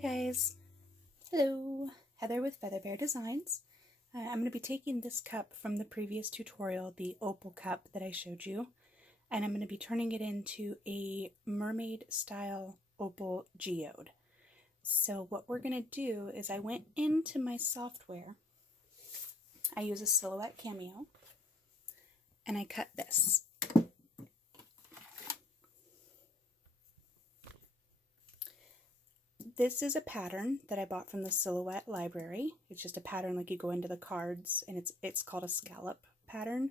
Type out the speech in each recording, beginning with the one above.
Hi guys! Hello! Heather with FeatherBear Designs. I'm going to be taking this cup from the previous tutorial, the Opal cup that I showed you, and I'm going to be turning it into a mermaid style Opal Geode. So what we're going to do is I went into my software, I use a Silhouette Cameo, and I cut this. This is a pattern that I bought from the Silhouette library. It's just a pattern like you go into the cards, and it's called a scallop pattern.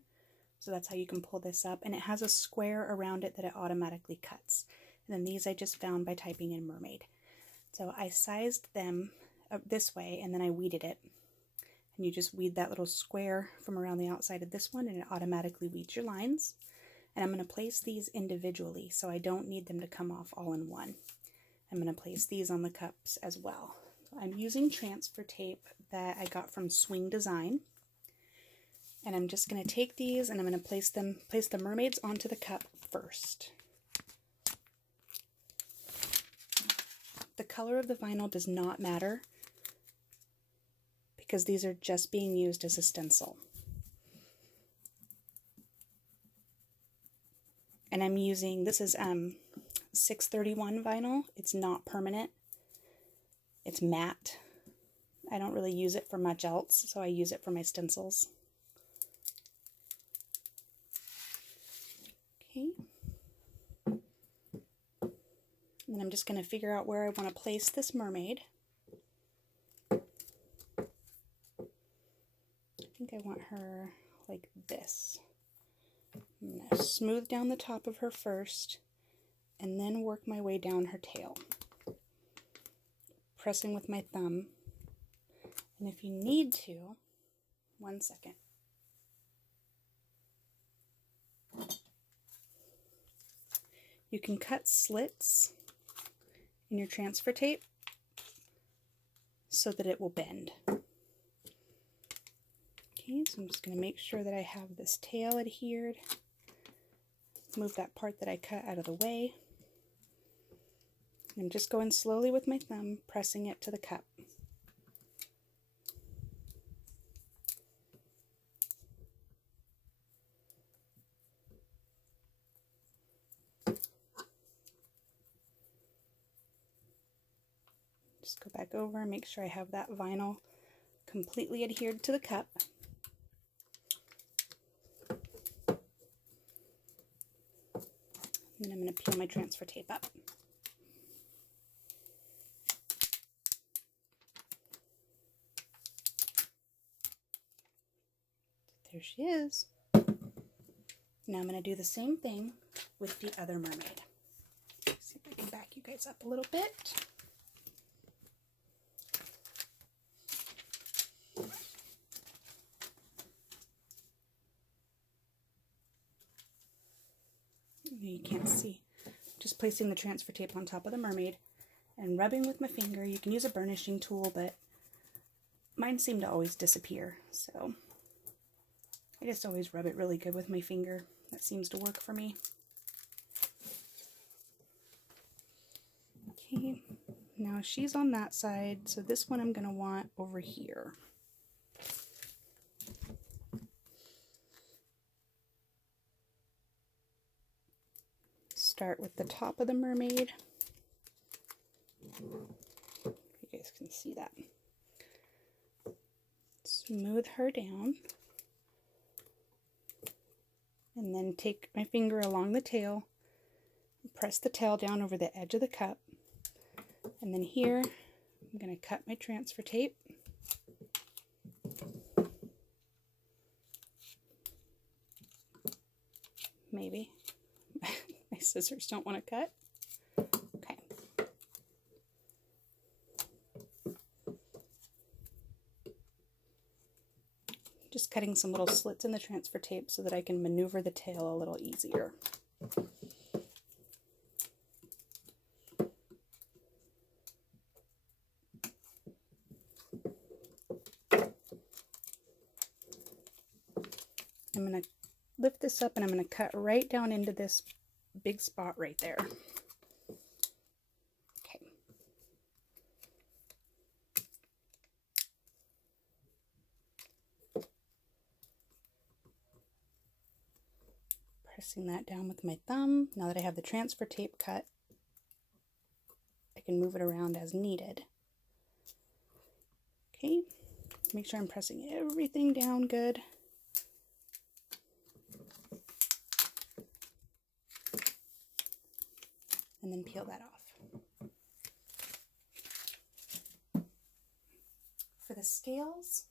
So that's how you can pull this up, and it has a square around it that it automatically cuts. And then these I just found by typing in Mermaid. So I sized them this way, and then I weeded it. And you just weed that little square from around the outside of this one, and it automatically weeds your lines. And I'm going to place these individually, so I don't need them to come off all in one. I'm going to place these on the cups as well. So I'm using transfer tape that I got from Swing Design. And I'm just going to take these and I'm going to place the mermaids onto the cup first. The color of the vinyl does not matter because these are just being used as a stencil. And I'm using, this is 631 vinyl. It's not permanent. It's matte. I don't really use it for much else, so I use it for my stencils. Okay. And then I'm just going to figure out where I want to place this mermaid. I think I want her like this. I'm going to smooth down the top of her first, and then work my way down her tail, pressing with my thumb. And if you need to, 1 second. You can cut slits in your transfer tape so that it will bend. Okay, so I'm just going to make sure that I have this tail adhered. Move that part that I cut out of the way. I'm just going slowly with my thumb, pressing it to the cup. Just go back over and make sure I have that vinyl completely adhered to the cup. And then I'm going to peel my transfer tape up. There she is. Now I'm going to do the same thing with the other mermaid. Let's see if I can back you guys up a little bit. You can't see. Just placing the transfer tape on top of the mermaid and rubbing with my finger. You can use a burnishing tool, but mine seem to always disappear, so I just always rub it really good with my finger. That seems to work for me. Okay, now she's on that side, so this one I'm going to want over here. Start with the top of the mermaid. You guys can see that. Smooth her down. And then take my finger along the tail and press the tail down over the edge of the cup. And then here, I'm going to cut my transfer tape. Maybe. My scissors don't want to cut. Okay. Just cutting some little slits in the transfer tape so that I can maneuver the tail a little easier. I'm going to lift this up and I'm going to cut right down into this big spot right there. Okay. Pressing that down with my thumb. Now that I have the transfer tape cut, I can move it around as needed. Okay, make sure I'm pressing everything down good. And then peel that off. For the scales,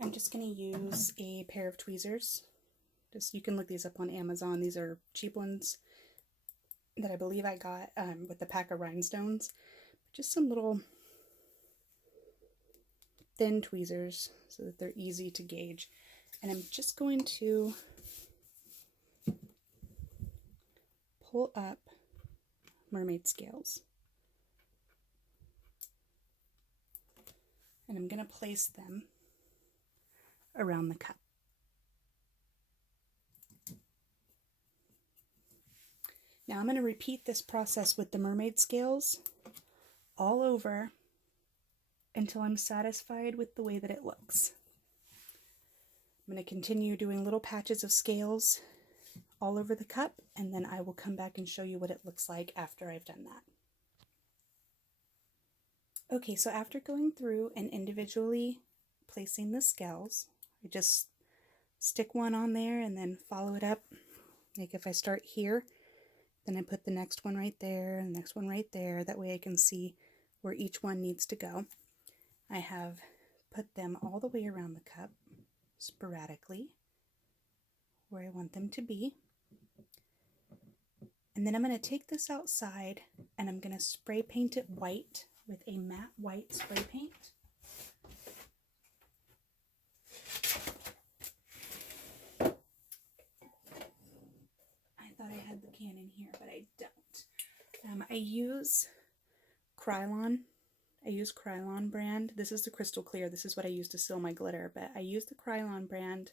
I'm just going to use a pair of tweezers. You can look these up on Amazon. These are cheap ones that I believe I got with the pack of rhinestones. Just some little thin tweezers so that they're easy to gauge. And I'm just going to pull up mermaid scales. And I'm going to place them around the cup. Now I'm going to repeat this process with the mermaid scales all over until I'm satisfied with the way that it looks. I'm going to continue doing little patches of scales all over the cup, and then I will come back and show you what it looks like after I've done that. Okay, so after going through and individually placing the scales, I just stick one on there and then follow it up. Like if I start here, then I put the next one right there and the next one right there. That way I can see where each one needs to go. I have put them all the way around the cup sporadically where I want them to be. And then I'm going to take this outside and I'm going to spray paint it white with a matte white spray paint. I thought I had the can in here, but I don't. I use krylon. I use krylon brand. This is the crystal clear. This is what I use to seal my glitter, but I use the krylon brand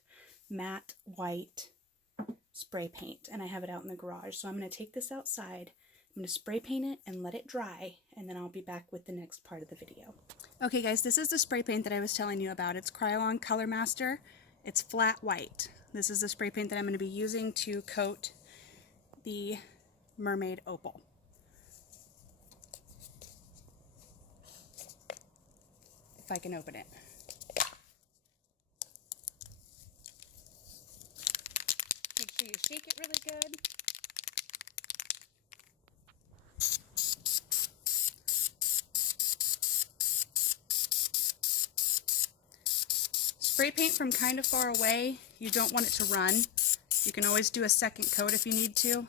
matte white spray paint, and I have it out in the garage. So I'm going to take this outside, I'm going to spray paint it and let it dry, and then I'll be back with the next part of the video. Okay guys, this is the spray paint that I was telling you about. It's Krylon Color Master. It's flat white. This is the spray paint that I'm going to be using to coat the Mermaid Opal. If I can open it. Make sure you shake it really good. Spray paint from kind of far away. You don't want it to run. You can always do a second coat if you need to.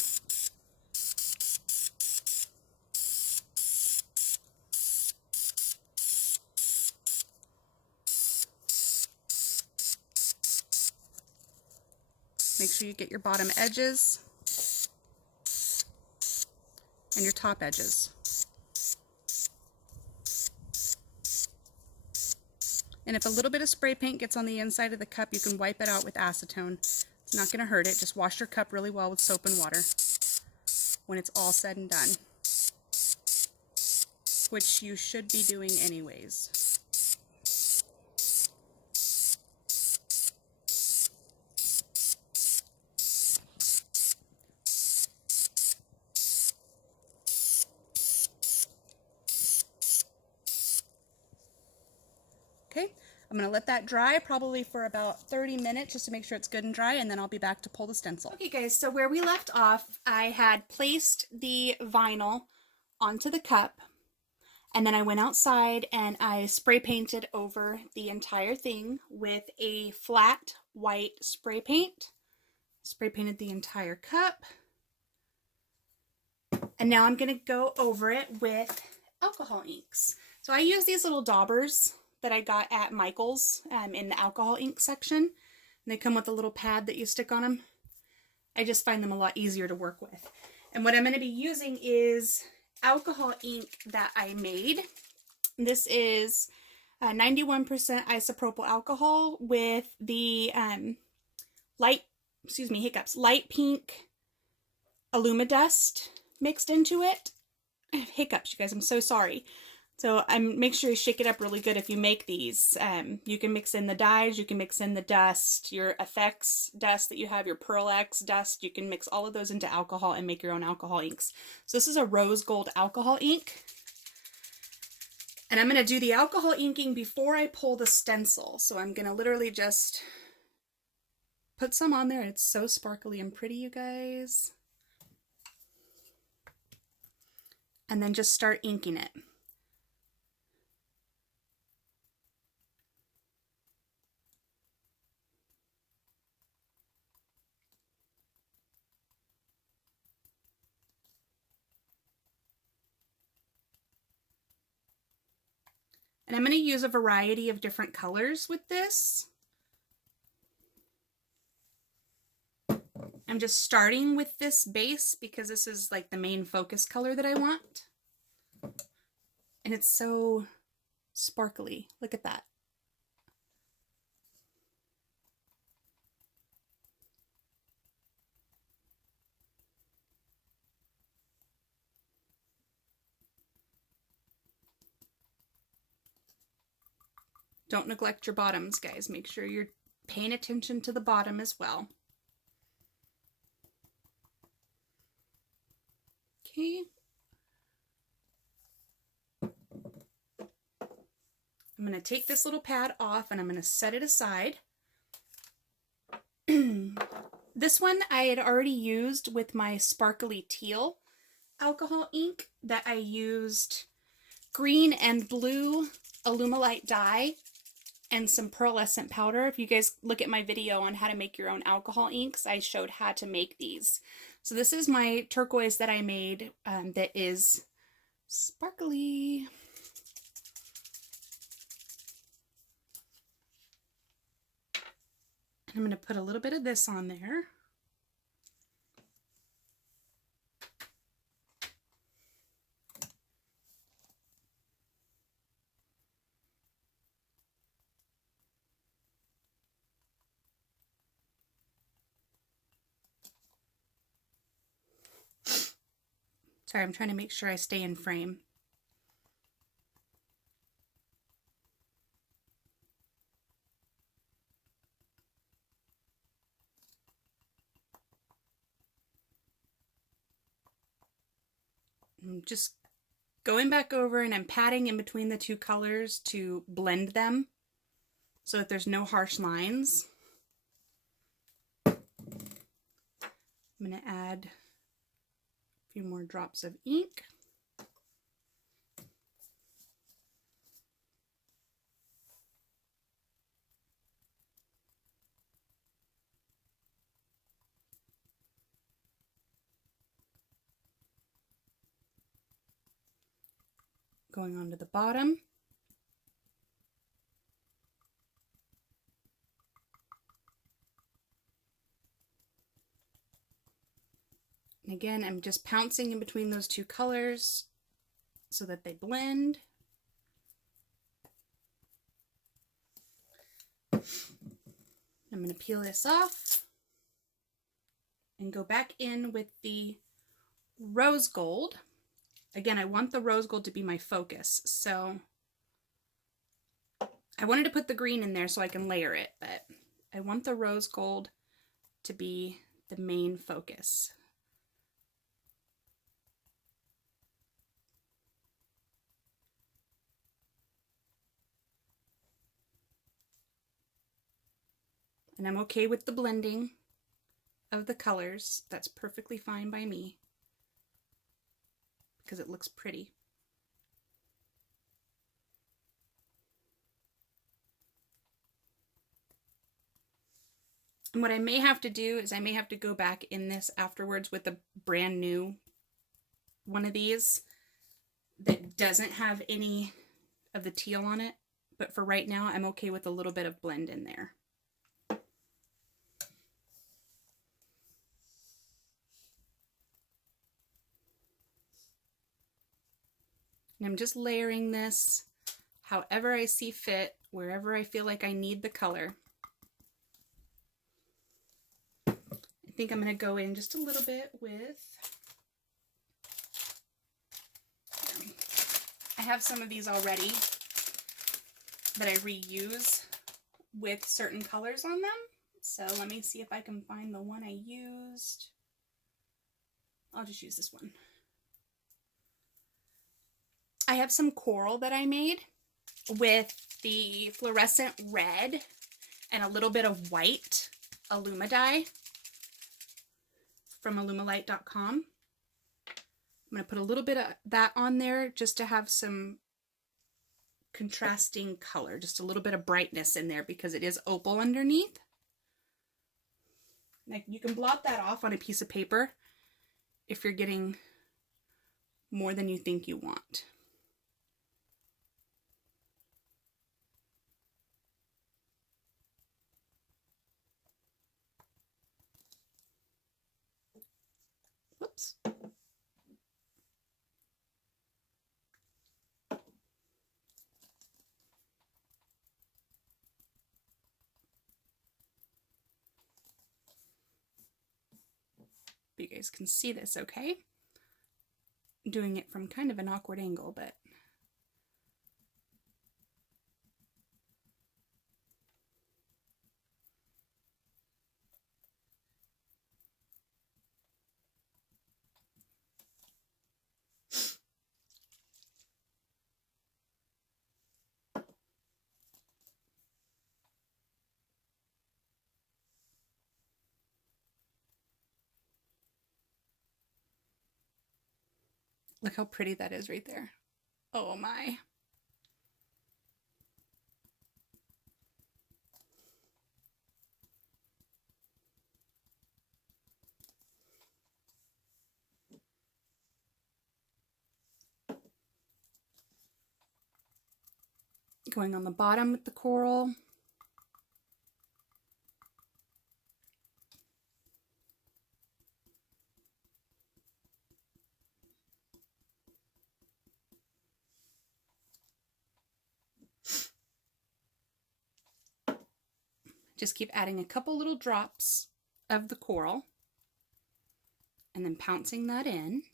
Make sure you get your bottom edges and your top edges. And if a little bit of spray paint gets on the inside of the cup, you can wipe it out with acetone. It's not going to hurt it. Just wash your cup really well with soap and water when it's all said and done, which you should be doing anyways. Okay, I'm going to let that dry probably for about 30 minutes just to make sure it's good and dry, and then I'll be back to pull the stencil. Okay guys, so where we left off, I had placed the vinyl onto the cup, and then I went outside and I spray painted over the entire thing with a flat white spray paint. Spray painted the entire cup. And now I'm going to go over it with alcohol inks. So I use these little daubers that I got at Michael's in the alcohol ink section. And they come with a little pad that you stick on them. I just find them a lot easier to work with. And what I'm going to be using is alcohol ink that I made. This is 91% isopropyl alcohol with the light pink Alumidust mixed into it. I have hiccups, you guys. I'm so sorry. So make sure you shake it up really good if you make these. You can mix in the dyes, you can mix in the dust, your effects dust that you have, your Pearl X dust. You can mix all of those into alcohol and make your own alcohol inks. So this is a rose gold alcohol ink. And I'm going to do the alcohol inking before I pull the stencil. So I'm going to literally just put some on there. It's so sparkly and pretty, you guys. And then just start inking it. And I'm going to use a variety of different colors with this. I'm just starting with this base because this is like the main focus color that I want. And it's so sparkly. Look at that. Don't neglect your bottoms, guys. Make sure you're paying attention to the bottom as well. Okay. I'm going to take this little pad off and I'm going to set it aside. This one I had already used with my sparkly teal alcohol ink that I used green and blue Alumilite dye and some pearlescent powder. If you guys look at my video on how to make your own alcohol inks, I showed how to make these. So this is my turquoise that I made that is sparkly. And I'm going to put a little bit of this on there. Sorry, I'm trying to make sure I stay in frame. I'm just going back over and I'm patting in between the two colors to blend them so that there's no harsh lines. I'm going to add a few more drops of ink. Going on to the bottom. And again, I'm just pouncing in between those two colors so that they blend. I'm going to peel this off and go back in with the rose gold. Again, I want the rose gold to be my focus, so I wanted to put the green in there so I can layer it, but I want the rose gold to be the main focus. And I'm okay with the blending of the colors. That's perfectly fine by me because it looks pretty. And what I may have to do is I may have to go back in this afterwards with a brand new one of these that doesn't have any of the teal on it. But for right now, I'm okay with a little bit of blend in there. And I'm just layering this however I see fit, wherever I feel like I need the color. I think I'm going to go in just a little bit with, I have some of these already that I reuse with certain colors on them. So let me see if I can find the one I used. I'll just use this one. I have some coral that I made with the fluorescent red and a little bit of white Alumidye from Alumilite.com. I'm going to put a little bit of that on there just to have some contrasting color, just a little bit of brightness in there because it is opal underneath. Now, you can blot that off on a piece of paper if you're getting more than you think you want. Whoops. You guys can see this okay. I'm doing it from kind of an awkward angle, but look how pretty that is right there. Oh my. Going on the bottom with the coral. Just keep adding a couple little drops of the coral and then pouncing that in.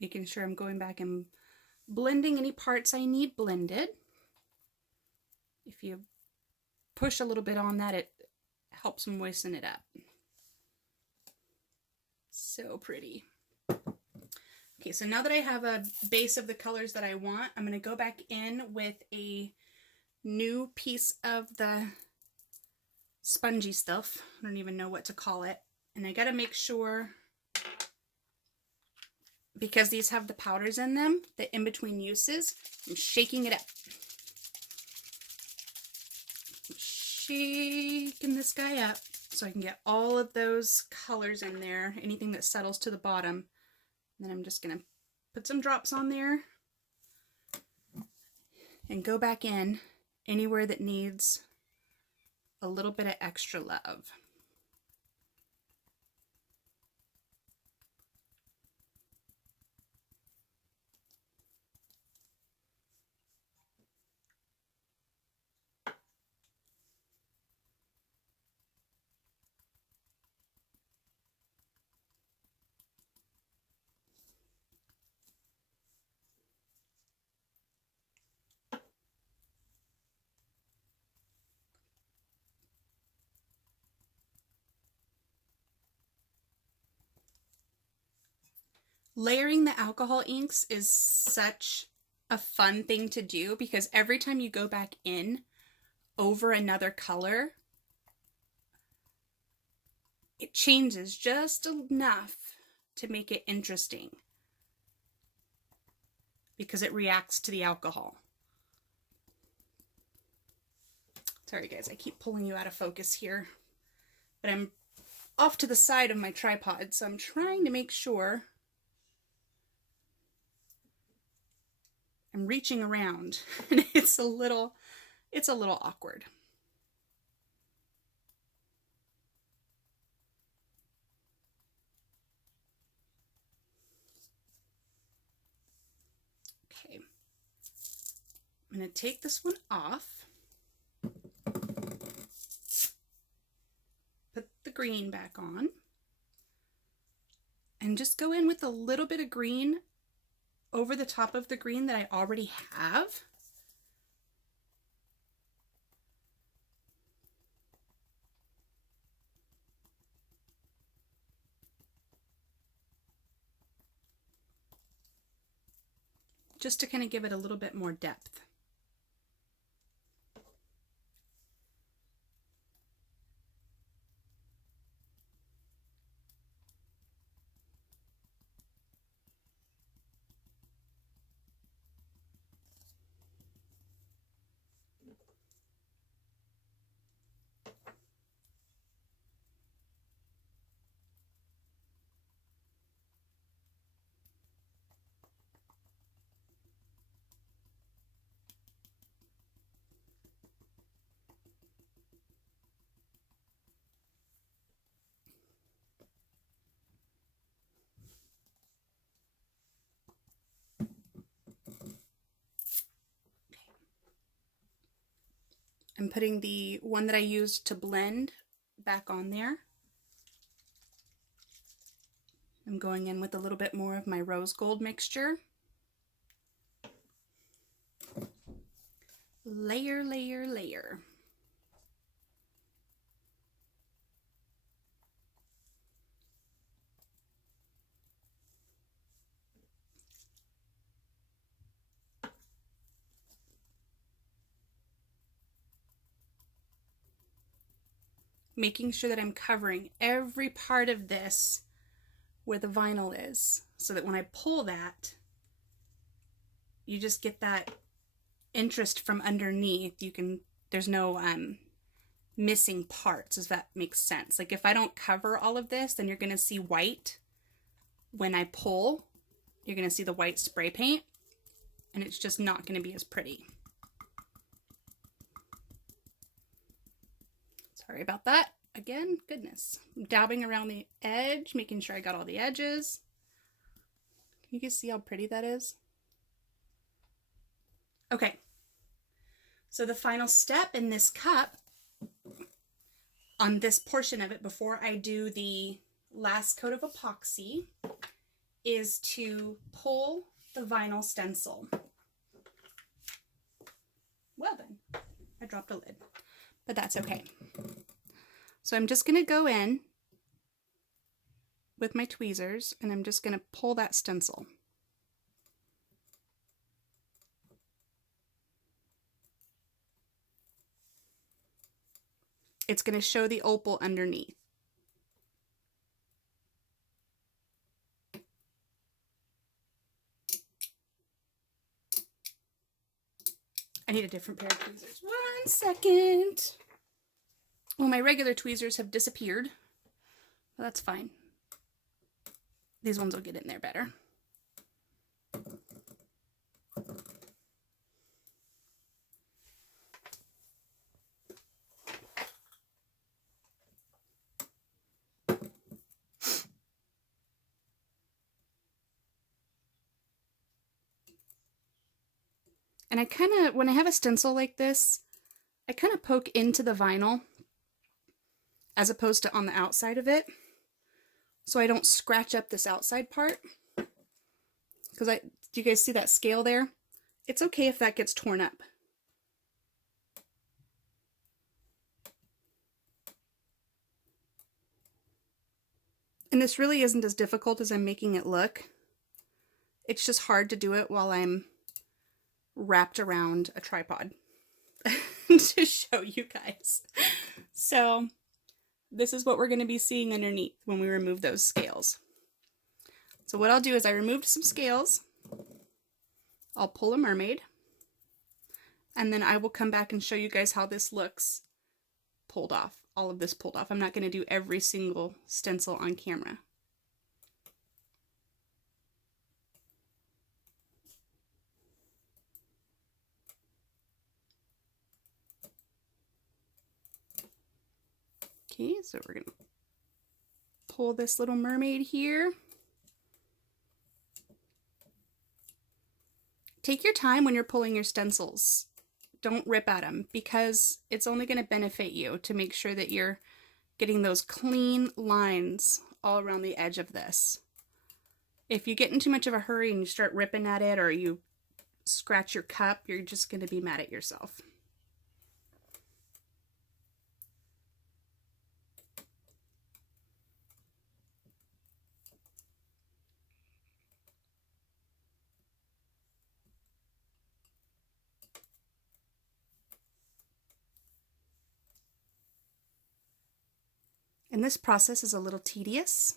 Making sure I'm going back and blending any parts I need blended. If you push a little bit on that, it helps moisten it up. So pretty. Okay, so now that I have a base of the colors that I want, I'm going to go back in with a new piece of the spongy stuff. I don't even know what to call it. And I got to make sure, because these have the powders in them, that in between uses, I'm shaking it up. I'm shaking this guy up so I can get all of those colors in there, anything that settles to the bottom. And then I'm just going to put some drops on there and go back in anywhere that needs a little bit of extra love. Layering the alcohol inks is such a fun thing to do because every time you go back in over another color, it changes just enough to make it interesting because it reacts to the alcohol. Sorry guys, I keep pulling you out of focus here, but I'm off to the side of my tripod, so I'm trying to make sure I'm reaching around and it's a little awkward. I'm going to take this one off, put the green back on, and just go in with a little bit of green over the top of the green that I already have. Just to kind of give it a little bit more depth. I'm putting the one that I used to blend back on there. I'm going in with a little bit more of my rose gold mixture. Layer, layer, layer. Making sure that I'm covering every part of this where the vinyl is, so that when I pull that, you just get that interest from underneath. There's no missing parts, if that makes sense. Like if I don't cover all of this, then you're going to see white when I pull. You're going to see the white spray paint, and it's just not going to be as pretty. Sorry about that. Again, goodness. I'm dabbing around the edge, making sure I got all the edges. You can see how pretty that is. Okay. So the final step in this cup, on this portion of it, before I do the last coat of epoxy, is to pull the vinyl stencil. Well then, I dropped a lid, but that's okay. So I'm just going to go in with my tweezers and I'm just going to pull that stencil. It's going to show the opal underneath. I need a different pair of tweezers. 1 second. Well, my regular tweezers have disappeared. Well, that's fine. These ones will get in there better. And I kind of, when I have a stencil like this, I kind of poke into the vinyl as opposed to on the outside of it, so I don't scratch up this outside part. Because do you guys see that scale there? It's okay if that gets torn up. And this really isn't as difficult as I'm making it look. It's just hard to do it while I'm wrapped around a tripod to show you guys. So this is what we're going to be seeing underneath when we remove those scales. So what I'll do is I removed some scales. I'll pull a mermaid. And then I will come back and show you guys how this looks pulled off. All of this pulled off. I'm not going to do every single stencil on camera. Okay, so we're going to pull this little mermaid here. Take your time when you're pulling your stencils. Don't rip at them, because it's only going to benefit you to make sure that you're getting those clean lines all around the edge of this. If you get in too much of a hurry and you start ripping at it, or you scratch your cup, you're just going to be mad at yourself. And this process is a little tedious,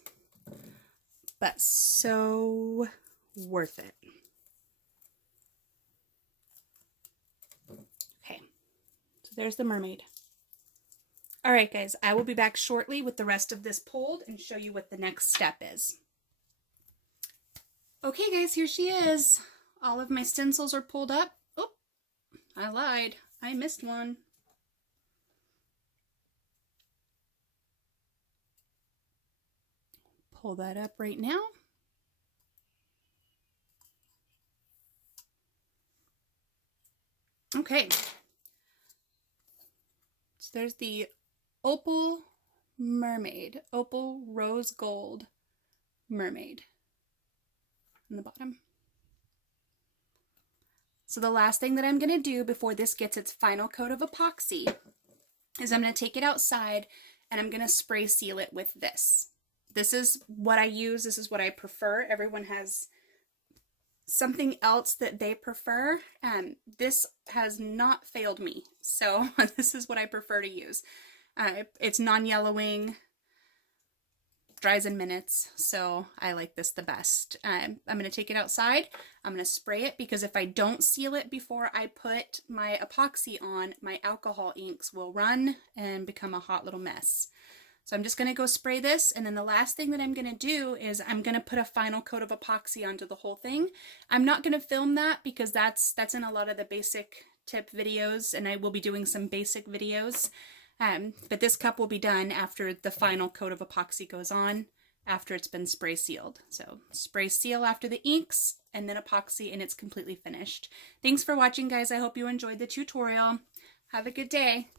but so worth it. Okay, so there's the mermaid. All right, guys, I will be back shortly with the rest of this pulled and show you what the next step is. Okay, guys, here she is. All of my stencils are pulled up. Oh, I lied. I missed one. Pull that up right now. Okay. So there's the Opal Mermaid. Opal Rose Gold Mermaid on the bottom. So the last thing that I'm going to do before this gets its final coat of epoxy is I'm going to take it outside and I'm going to spray seal it with this. This is what I use. This is what I prefer. Everyone has something else that they prefer. This has not failed me. So this is what I prefer to use. It's non-yellowing, dries in minutes. So I like this the best. I'm going to take it outside. I'm going to spray it, because if I don't seal it before I put my epoxy on, my alcohol inks will run and become a hot little mess. So I'm just going to go spray this, and then the last thing that I'm going to do is I'm going to put a final coat of epoxy onto the whole thing. I'm not going to film that because that's in a lot of the basic tip videos, and I will be doing some basic videos. But this cup will be done after the final coat of epoxy goes on, after it's been spray sealed. So spray seal after the inks, and then epoxy, and it's completely finished. Thanks for watching, guys. I hope you enjoyed the tutorial. Have a good day.